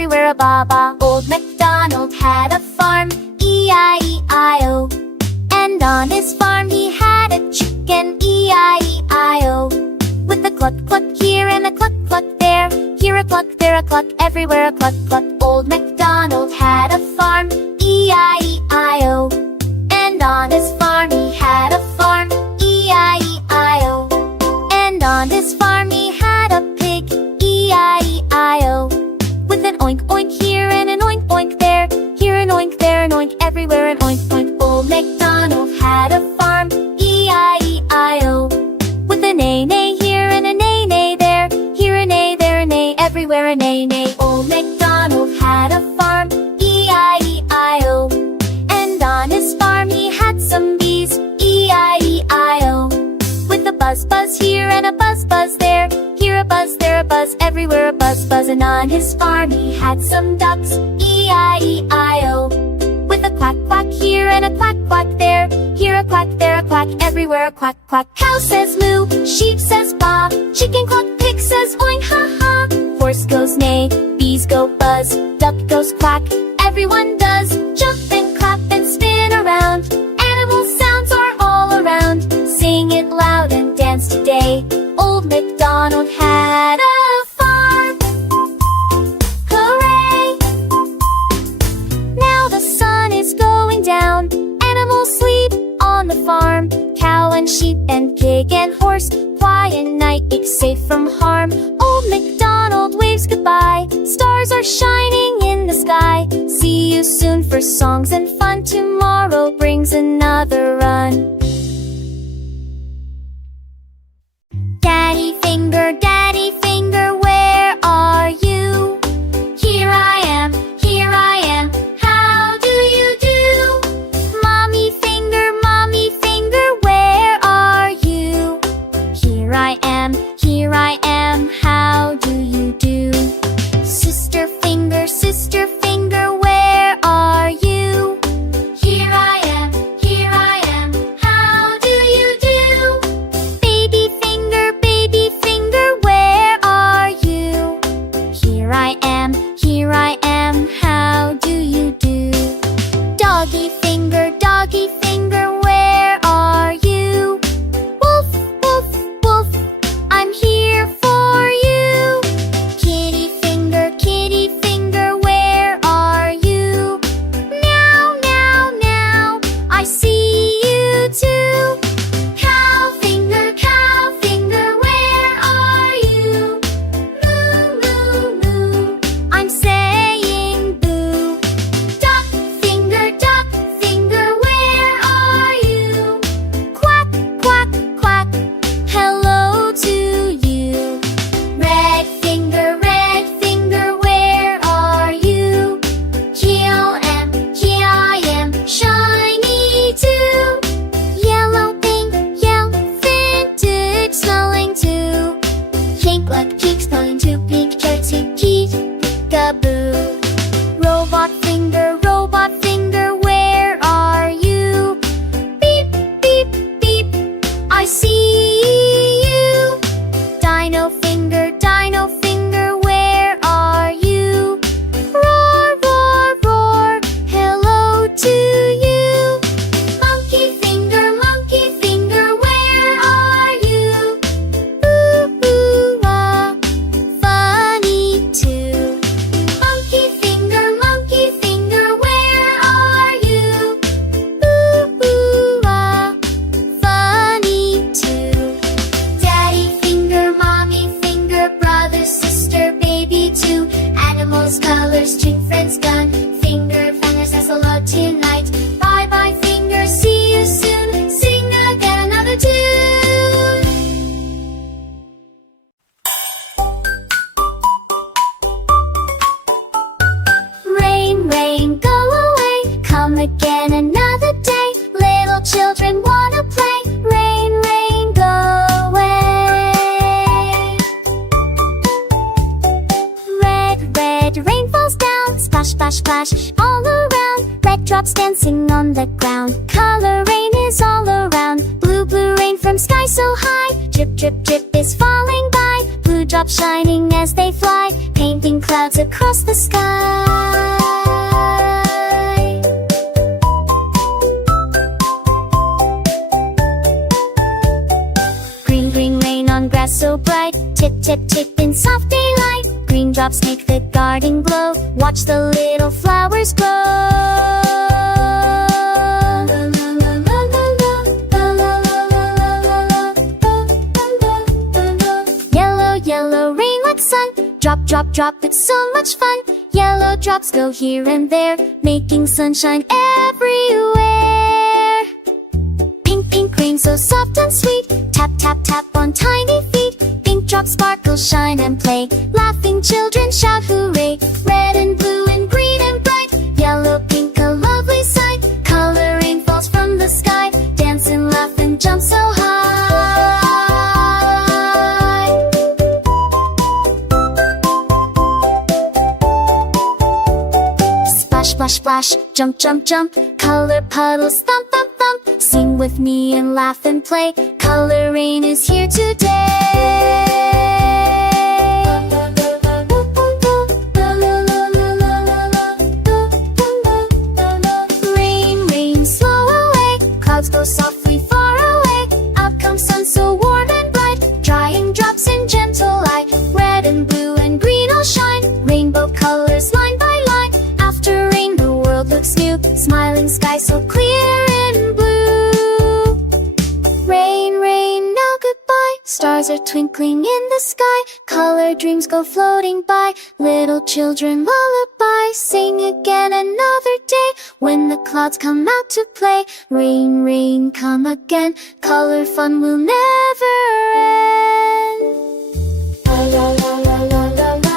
everywhere a baa. Old MacDonald had a farm, E-I-E-I-O. And on his farm he had a chicken, E-I-E-I-O. With a cluck cluck here and a cluck cluck there, here a cluck, there a cluck, everywhere a cluck cluck. Old MacDonald had a farm, E-I-E-I-O. And on his farm he had a farm, E-I-E-I-O. And on his farm he had a pig, E-I-E-I-O. With an oink oink here and an oink oink there, here an oink, there an oink, everywhere an oink oink. Old MacDonald had a farm, E-I-E-I-O. With a neigh neigh here and a neigh neigh there, here a neigh, there a neigh, everywhere a neigh neigh. Old MacDonald had a farm, E-I-E-I-O. And on his farm he had some bees, E-I-E-I-O. With a buzz buzz here and a buzz buzz there, here a buzz, there a buzz, everywhere a buzz buzz. And on his farm he had some ducks, E-I-E-I-O. With a quack quack here and a quack quack there, here a quack, there a quack, everywhere a quack quack. Cow says moo, sheep says baa, chicken cluck, pig says oink ha ha. Horse goes neigh, bees go buzz, duck goes quack, everyone does jump and clap and spin around. Animal sounds are all around, sing it loud and dance today. Old MacDonald had a farm, hooray! Now the sun is going down, animals sleep on the farm. Cow and sheep and pig and horse, quiet night, it's safe from harm. Old MacDonald waves goodbye, stars are shining in the sky. See you soon for songs and fun, tomorrow brings another run. Daddy finger, where are you? Here I am, how do you do? Mommy finger, where are you? Here I am, how do you do? Sister finger, where are you? Here I am, how do you do? Baby finger, where are you? Here I am, how do you do? Doggy finger, where are you? Wolf, I'm here for you. Kitty finger, where are you? Meow, I see you too. Cow finger, where are you? Moo, I'm saying boo. Duck finger, where are you? Quack, hello to you. Red finger, where are you? Here I am, shiny too. Yellow pink, vintage smelling too. Pink like pink smelling too, pink cherry peek-a-boo. Robot finger, where are you? Beep, I see you. Dino finger, where are you? Roar, hello to you. Monkey finger, where are you? Ooh, funny too. Monkey finger, where are you? Ooh, funny too. Daddy finger, mommy finger, brother, sister, baby too. Animals, colors, twin friends, gun. Finger says hello tonight. Bye finger, see you soon. Sing again another tune. Rain, go away. Come again another day. Little children wanna play. Rain, go away. Red rain falls down. Splash, all around. Red drops dancing on the ground. Color rain is all around. Blue rain from sky so high. Drip is falling by. Blue blue drops shining as they fly, painting clouds across the sky. Green, green rain on grass so bright, tip, tip, tip in soft daylight. Green drops make the garden glow, watch the little flowers grow. Yellow rain like sun, drop, drop, drop, it's so much fun. Yellow drops go here and there, making sunshine everywhere. Pink, pink rain so soft and sweet, tap, tap, tap on tiny feet. Pink drops sparkle, shine and play, laughing children shout hooray. Red and blue and green and bright, yellow, pink, a lovely sight. Coloring falls from the sky, dance and laugh and jump so high. Splash, splash, jump, jump, jump, color puddles, thump, thump, thump. Sing with me and laugh and play, color rain is here today. Rain, rain, slow away, clouds go softly far away. Out comes sun so warm and bright, drying drops in gentle light. Red and blue and green all shine, rainbow colors line by line. After rain the world looks new, smiling sky so clear and blue. Rain, rain, now goodbye, stars are twinkling in the sky. Color dreams go floating by, little children lullaby. Sing again another day, when the clouds come out to play. Rain, rain, come again, color fun will never end. La la la la la la la.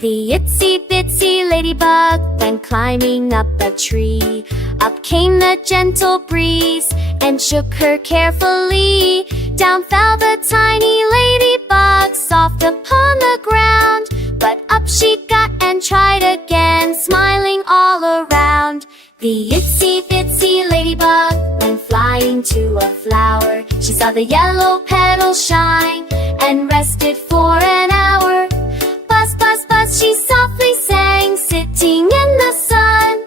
The itsy bitsy ladybug went climbing up a tree. Up came the gentle breeze and shook her carefully. Down fell the tiny ladybug, soft upon the ground. But up she got and tried again, smiling all around. The itsy bitsy ladybug went flying to a flower. She saw the yellow petals shine and rested for an hour. Buzz, buzz, buzz, she softly sang, sitting in the sun.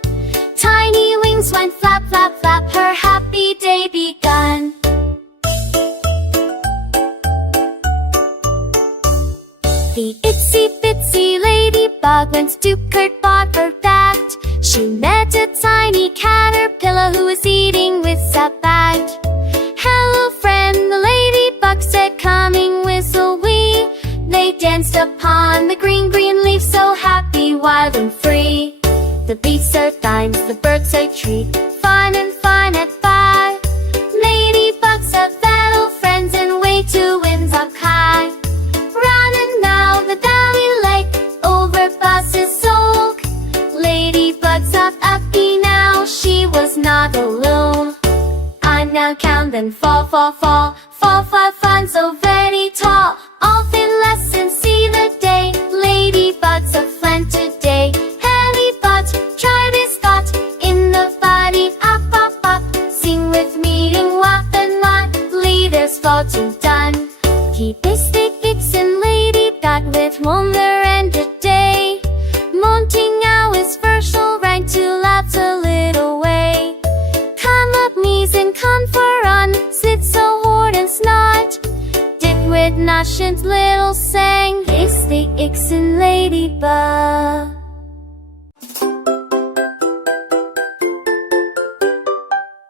Tiny wings went flap, flap, flap, her happy day begun. The itsy bitsy ladybug went stoop-kurt, bopper-backed. She met a tiny caterpillar who was eating with a bite. Hello friend, the ladybug said, coming whistle wee. They danced upon the green, green leaf, so happy, wild and free. The beasts are dimes, the birds are treat, fun and fun at five. Ladybugs have fellow friends and way to winds up high. Running now the valley lake, over buses sulk. Ladybugs up uppy now, she was not alone. I now count them fall, fall, fall, fall, fall, fun so very tall. All thin less and see the day, ladybugs are flan today. Heavy butt, try this thought, in the body, up, up, up. Sing with me and wap and wap, leaders floating done. Keep a stick, it's in ladybug with wonder and a day. Mounting now is first all right to laugh a little way. Come up knees and come for run, sit so horn and snot. With Nash and Little sang, it's the Ixen ladybug.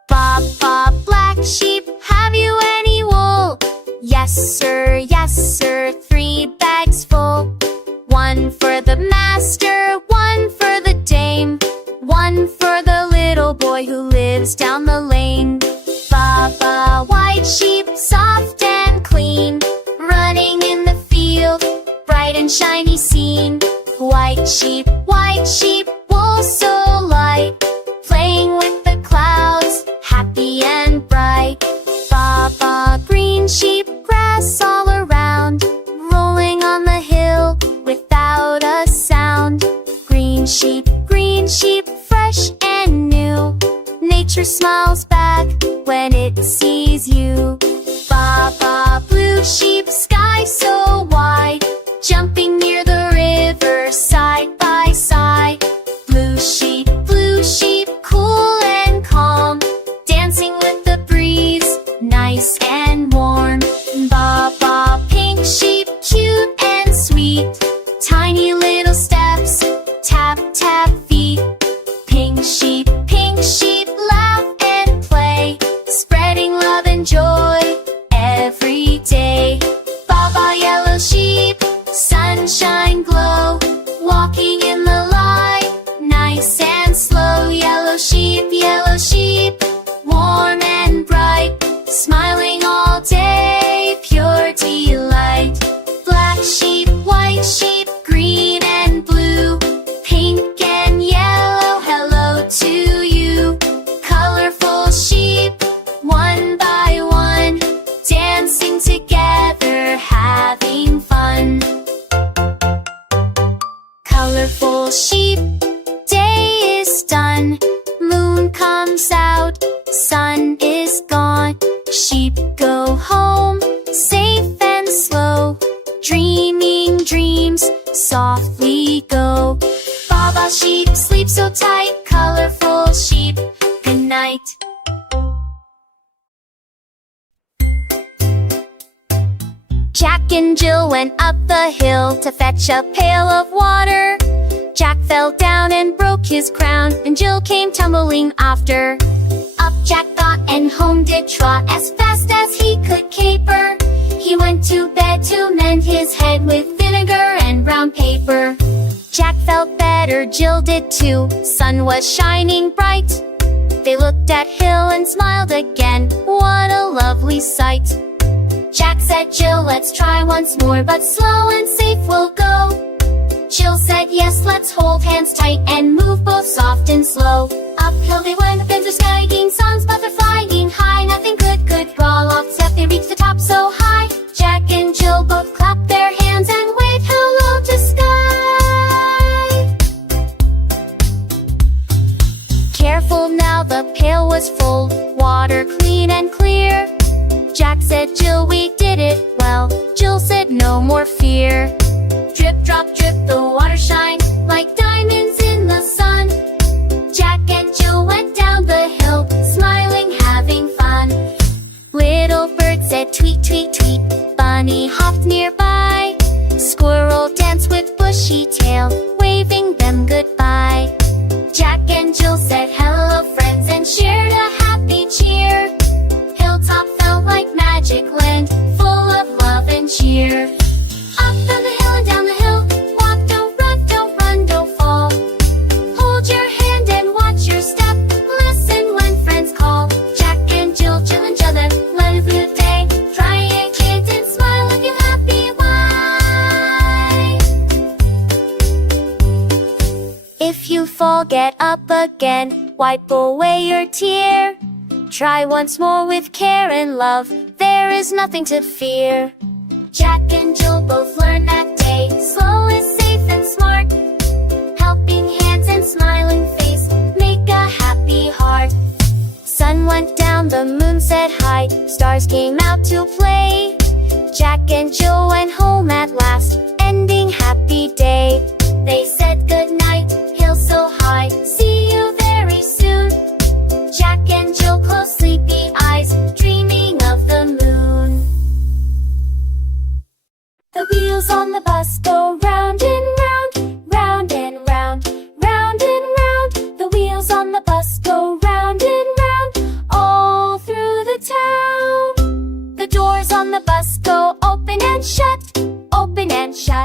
Bob, Bob, black sheep, have you any wool? Yes sir, 3 bags full. One for the master, one for the dame, one for the little boy who lives down the lane. Baba, white sheep, soft and clean, running in the field, bright and shiny scene. White sheep, wool so light, playing with the clouds, happy and bright. Baba, green sheep, grass all around, rolling on the hill, without nature smiles back when it sees you. Ba ba blue sheep, sky so wide, jumping near the river side by side. Blue sheep, cool and calm, dancing with the breeze, nice and warm. Ba ba pink sheep, cute and sweet, tiny little steps, tap tap feet. Pink sheep, laugh and play, spreading love and joy every day. Baba yellow sheep, sunshine glow, walking in the light, nice and slow. Yellow sheep, warm and bright, smiling all day, pure delight. Black sheep, white sheep, green and blue, pink and yellow, hello to you. Colorful sheep, one by one, dancing together, having fun. Colorful sheep, day is done, moon comes out, sun is gone. Sheep go home, safe and slow, dreaming dreams, softly go. Baba sheep, sleep so tight, colorful sheep, good night. Jack and Jill went up the hill to fetch a pail of water. Jack fell down and broke his crown, and Jill came tumbling after. Up Jack got and home did trot as fast as he could caper. He went to bed to mend his head with vinegar and brown paper. Jack felt better, Jill did too, sun was shining bright. They looked at Hill and smiled again, what a lovely sight. Jack said, Jill, let's try once more, but slow and safe we'll go. Jill said, yes, let's hold hands tight and move both soft and slow. Uphill they went, up in the sky, songs, but they're flying high. Nothing could brawl off, except they reached the top so high. Jack and Jill both clapped their hands and waved hello to sky. Careful now, the pail was full, water clean and clear. Jack said, Jill, we did it well. Jill said, no more fear. Drip, drop, drip, the water shined like diamonds in the sun. Jack and Jill went down the hill, smiling, having fun. Little bird said, tweet, tweet, tweet. Bunny hopped nearby. Squirrel danced with bushy tail, waving them goodbye. Jack and Jill said, hello, friends, and shared a happy cheer. Hilltop felt like magic land, full of love and cheer. Up from the hill and down the hill, walk, don't run, don't fall. Hold your hand and watch your step, listen when friends call. Jack and Jill, Jill and Jill, let it be a day. Try it, kids, and smile if you're happy. Why? If you fall, get up again, wipe away your tear. Try once more with care and love, there is nothing to fear. Jack and Jill both learned that day, slow is safe and smart. Helping hands and smiling face make a happy heart. Sun went down, the moon said hi, stars came out to play. Jack and Jill went home at last, ending happy day. They said good night, hill so high, see you very soon. Jack and Jill closed sleepy eyes, dreaming of the moon. The wheels on the bus go round and round, round and round, round and round. The wheels on the bus go round and round, all through the town. The doors on the bus go open and shut, open and shut.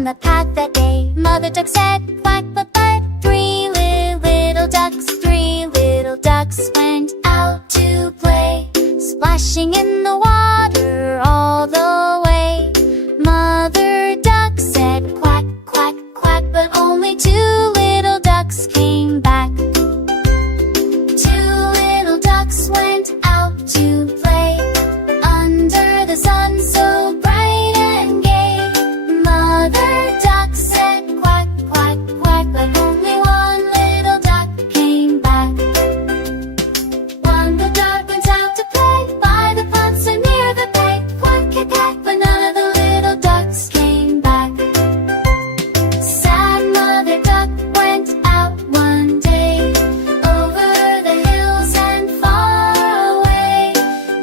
down the path that day. Mother duck said, quack, but three little ducks, three little ducks went out to play, splashing in the water all the way. Mother duck said, quack, quack, quack, but only two little ducks came back. Two little ducks went out to play under the sun so bright and gay. Mother duck said, quack, quack, quack, but only one little duck came back. One little duck went out to play by the pond so near the bay. Quack, quack, quack, but none of the little ducks came back. Sad mother duck went out one day over the hills and far away.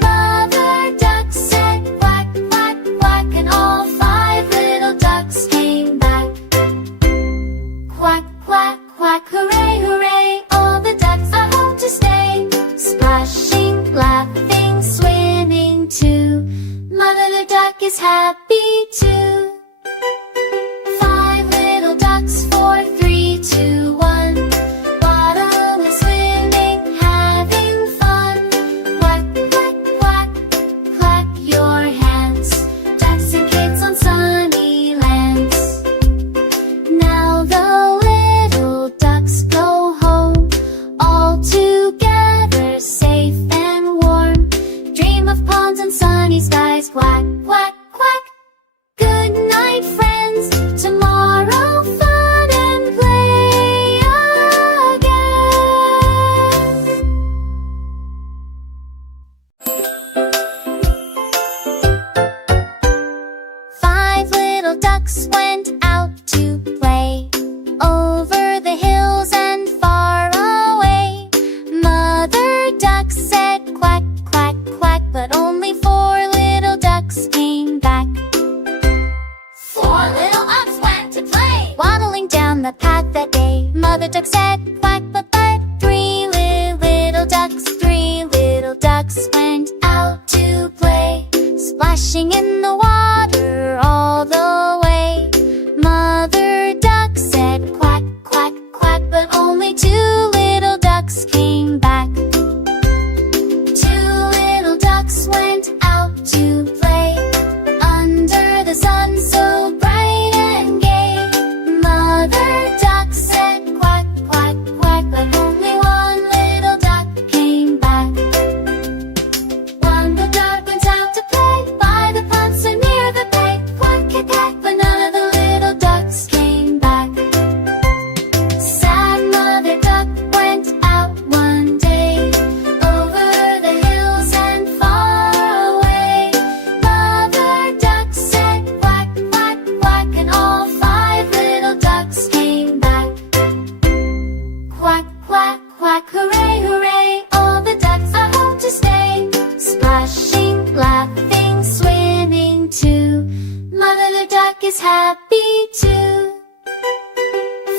Mother duck said, quack, quack, quack, and all five little ducks came back. Quack, quack, quack, hooray, hooray, all the ducks are home to stay, splashing, laughing, swimming too. Mother the duck is happy too. Five little ducks, 4, 3, 2, 1, bottom swimming, having fun. Quack, quack, quack, clap your hands, ducks and kids on sunny lands. Now the little ducks go home, all together, safe and warm. Dream of ponds and sunny skies. Quack, quack, quack. Good night, friends. Tomorrow, fun and play again. Five little ducks went out to play over the hills and far away. Mother duck said, quack, quack, quack, but only 4 little ducks came back. 4 little ducks went to play, waddling down the path that day. Mother duck said, quack, but 3 little ducks, 3 little ducks went out to play, splashing in the water all the way. Mother duck said, quack, quack, quack, but only 2 little ducks came back. 2 little ducks went out to play under the sun so bright and gay. Mother duck said, quack, quack, quack, but only one little duck came back. One little duck went out to play by the pond so near the bay. Quack, quack, quack, but none of the little ducks came back. Sad mother duck went out one day over the hills and far away. Mother duck said, quack, quack, quack, and all 5 little ducks came back. Quack, quack, quack, hooray, hooray, all the ducks are home to stay, splashing, laughing, swimming too. Mother the duck is happy too.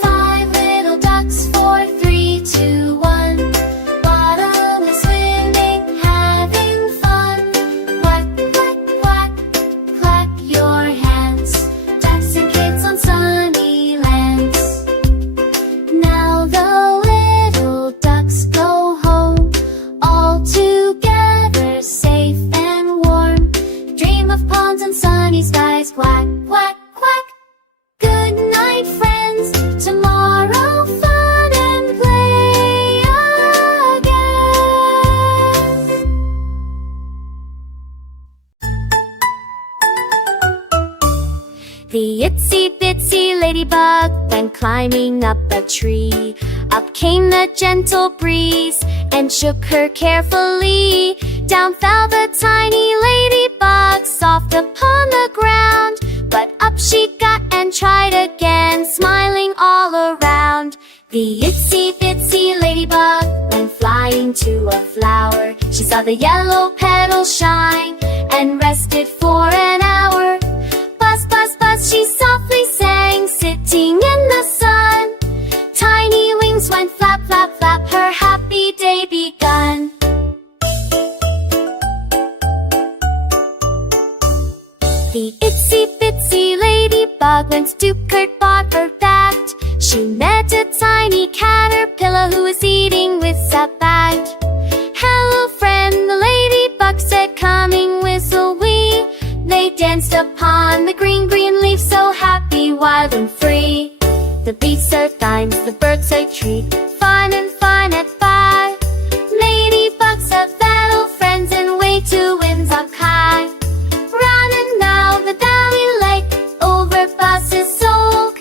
5 little ducks, 4, 3, 2, 1, bottom swimming, having fun. Quack, quack, quack, clap your hands, ducks and kids on sunny lands. Now the little ducks go home, all together, safe and warm. Dream of ponds and sunny skies. Quack, quack, quack. Good night, friends. Tomorrow, fun and play again. The itsy bitsy ladybug went climbing up a tree. Up came the gentle breeze and shook her carefully. Down fell the tiny ladybug, soft upon the ground. But up she got and tried again, smiling all around. The itsy bitsy ladybug went flying to a flower. She saw the yellow petals shine and rested for an hour. Buzz, buzz, buzz, she softly sang, sitting in the sun. Tiny wings went flap, flap, flap, her happy day begun. The itsy bitsy ladybug Prince Duke bought her that. She met a tiny caterpillar who was eating with a bag. Hello friend, the ladybug said, coming whistle we. They danced upon the green leaf, so happy, wild and free. The beasts are dimes, the birds are treat, fun and fun at five. Ladybugs have fellow friends and way to winds up high. Running now the valley lake, over buses sulk.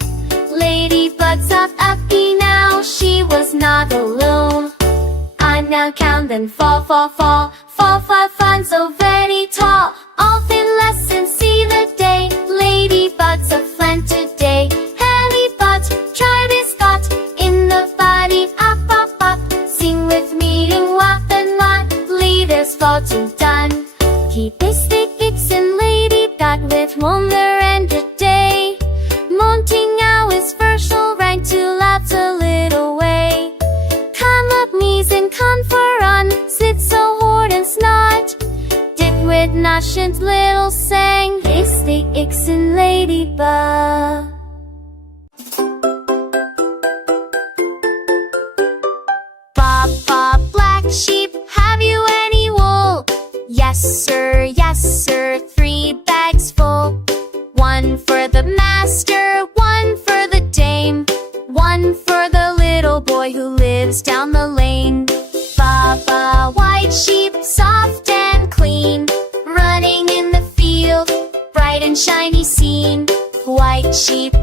Ladybugs up uppy now, she was not alone. I now count them fall, fall, fall, fall, fall, fun so very tall. All thin lessons see the day, ladybugs are flan today. Heavy butt, try this got, in the body, up, up, up. Sing with me and wap and wap, leaders floating done. Keep a stick, it's in ladybug with wonder and a day. Mounting now is first all right, too loud a little way. Come up knees and come for run, sit so hard and snot. With Nash and Little sang, it's the Ixen ladybug. Bob, Bob, black sheep, have you any wool? Yes sir, 3 bags full. One for the master, one for the dame, one for the little boy who lives down the lane. Baba, white sheep, soft and clean, running in the field, bright and shiny scene. White sheep,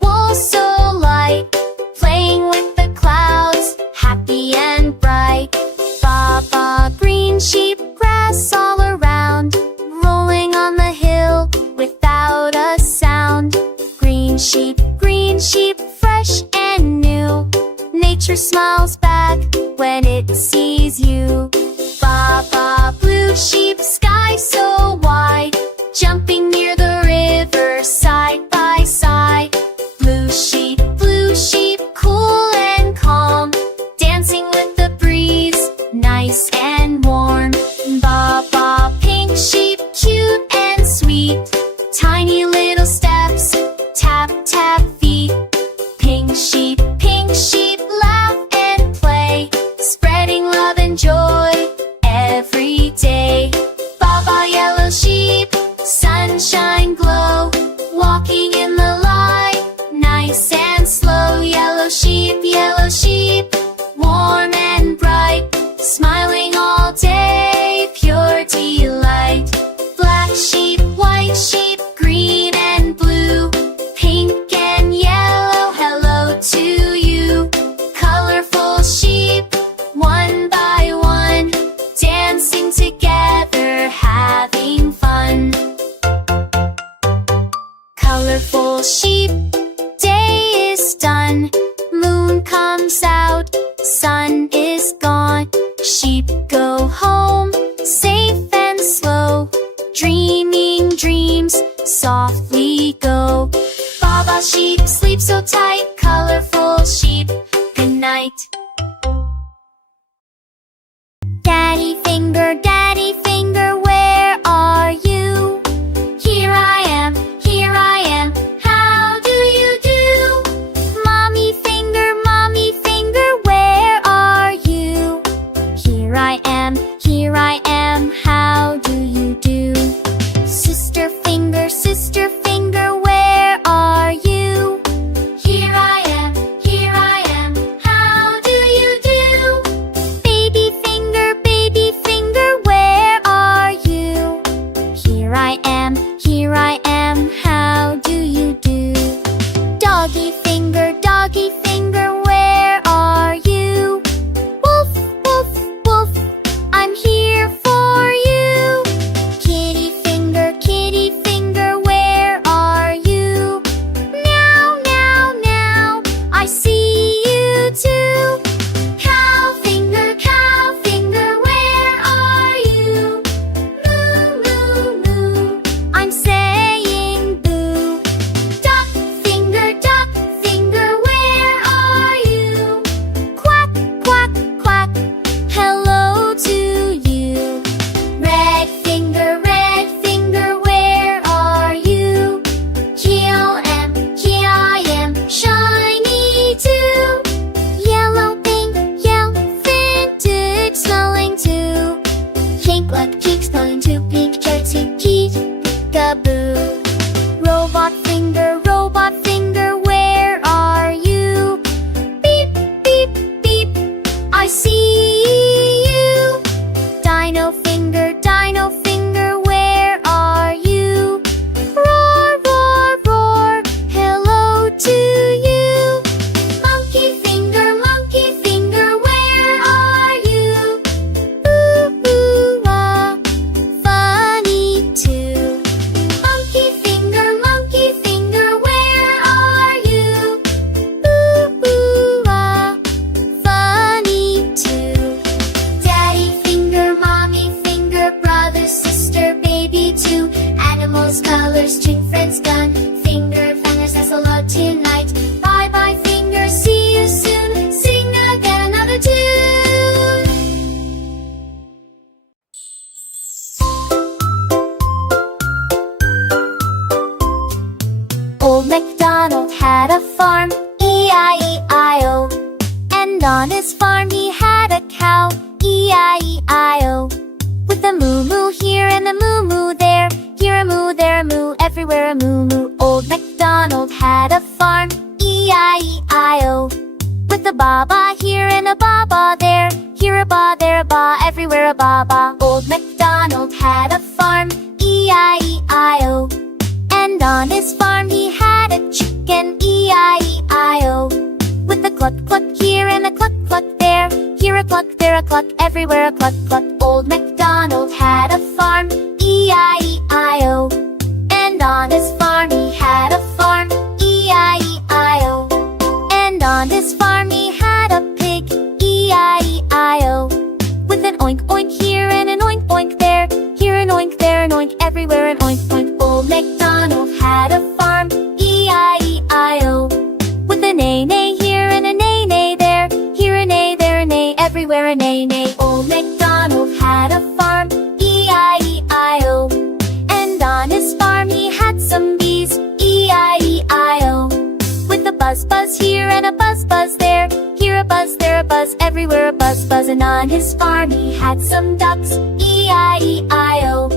wool so light, playing with the clouds, happy and bright. Baba, green sheep, grass all around, rolling on the hill without a sound. Green sheep, fresh and new, nature smiles back when it sees you. Baba, blue sheep, sky so wide, jumping near the river side by side. Blue sheep, cool and calm, dancing with the breeze, nice and warm. Baba, pink sheep, cute and sweet, tiny little steps, tap, tap feet. Pink sheep, laugh and play, spreading love and joy every day. Baba, yellow sheep, sunshine glow, walking in the light, nice and slow. Yellow sheep, warm and bright, smiling all day, pure delight. Black sheep, white sheep, green and blue, pink and yellow, hello to you. Colorful sheep, one by one, dancing together, having fun. Colorful sheep, day is done, moon comes out, sun is gone. Sheep go home, safe and slow, dreaming dreams, softly go. Baba sheep, sleep so tight, colorful sheep, good night. Daddy finger, where are you? Here I am, how do you do? Mommy finger, where are you? Here I am, how do you do? Sister finger, where are you? Here I am, how do you do? Baby finger, where MacDonald had a farm, E-I-E-I-O. And on his farm he had a cow, E-I-E-I-O. With a moo-moo here and a moo-moo there, here a moo, there a moo, everywhere a moo-moo. Old MacDonald had a farm, E-I-E-I-O. With a ba-ba here and a ba-ba there, here a ba, there a ba, everywhere a ba-ba. Old MacDonald had a farm, E-I-E-I-O. And on his farm he had a chicken, E-I-E-I-O. With a cluck-cluck here and a cluck-cluck there, here a cluck, there a cluck, everywhere a cluck-cluck. Old MacDonald had a farm, E-I-E-I-O. And on his farm he had a farm, E-I-E-I-O. And on his farm he had a pig, E-I-E-I-O. With an oink-oink here and an oink-oink there, here an oink, there an oink, everywhere an oink-oink. Old MacDonald had a farm, E-I-E-I-O. With a neigh-neigh here and a neigh-neigh there, here a neigh, there a neigh, everywhere a neigh-neigh. Old MacDonald had a farm, E-I-E-I-O. And on his farm he had some bees, E-I-E-I-O. With a buzz-buzz here and a buzz-buzz there, here a buzz, there a buzz, everywhere a buzz-buzz. And on his farm he had some ducks, E-I-E-I-O.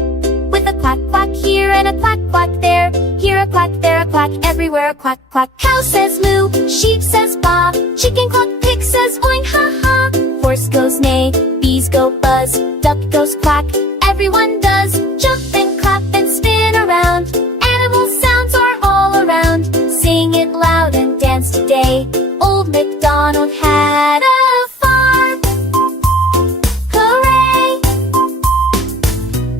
With a quack-quack here and a quack-quack there, here a quack, there a quack, everywhere a quack-quack. Cow says moo, sheep says ba, chicken cluck, pig says oink, ha-ha. Horse goes neigh, bees go buzz, duck goes quack, everyone does jump and clap and spin around. Animal sounds are all around, sing it loud and dance today. Old MacDonald had a farm, hooray!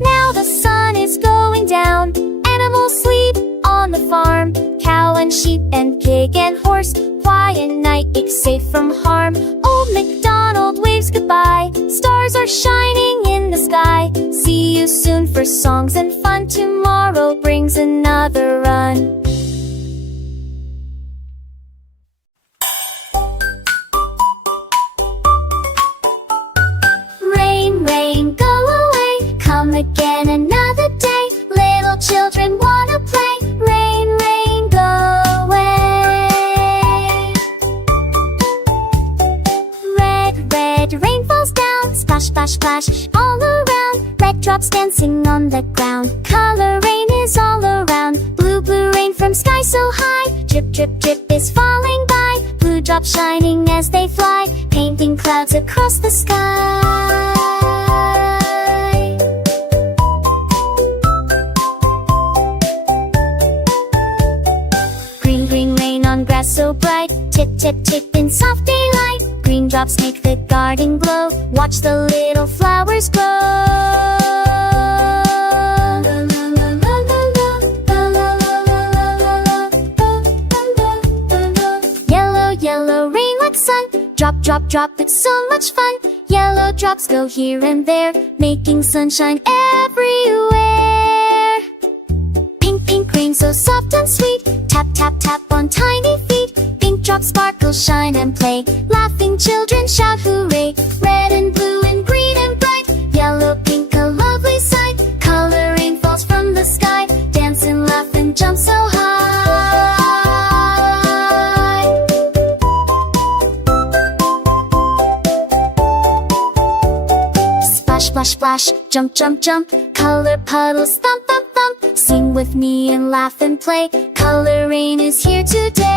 Now the sun is going down, animals sleep on the farm. Cow and sheep and pig and horse, quiet night, it's safe from harm. Old MacDonald waves goodbye, stars are shining in the sky. See you soon for songs and fun, tomorrow brings another run. Rain, rain, go away, come again another day. Little children wanna play, rain, rain, go away. Red, red, rain falls down, splash, splash, splash, all around. Red drops dancing on the ground, color rain is all around. Blue, blue rain from sky so high, drip, drip, drip is falling by. Blue drops shining as they fly, painting clouds across the sky. Green, green rain on grass so bright, tip, tip, tip in soft daylight. Green drops make the garden glow, watch the little flowers grow. Yellow, yellow rain like sun, drop, drop, drop, it's so much fun. Yellow drops go here and there, making sunshine everywhere. Pink, pink rain so soft and sweet, tap, tap, tap on tiny feet. Pink drops sparkle, shine and play, laughing children shout hooray. Red and blue and green and bright, yellow, pink, a lovely sight. Color rain falls from the sky, dance and laugh and jump so high. Splash, splash, splash, jump, jump, jump, color puddles, thump, thump, thump. Sing with me and laugh and play, color rain is here today.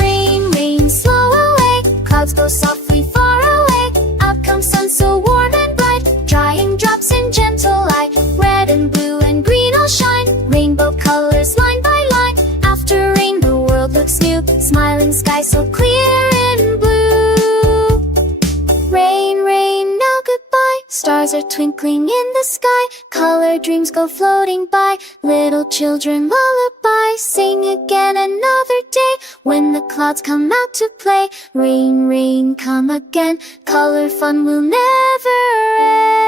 Rain, rain, slow away, clouds go softly far away. Out comes sun so warm and bright, drying drops in gentle light. Red and blue and green all shine, rainbow colors line by line. After rain the world looks new, smiling sky so clear and blue. Rain, rain, now goodbye, stars are twinkling in the sky. Color dreams go floating by, little children lullaby. Sing again another day, when the clouds come out to play. Rain, rain, come again, color fun will never end.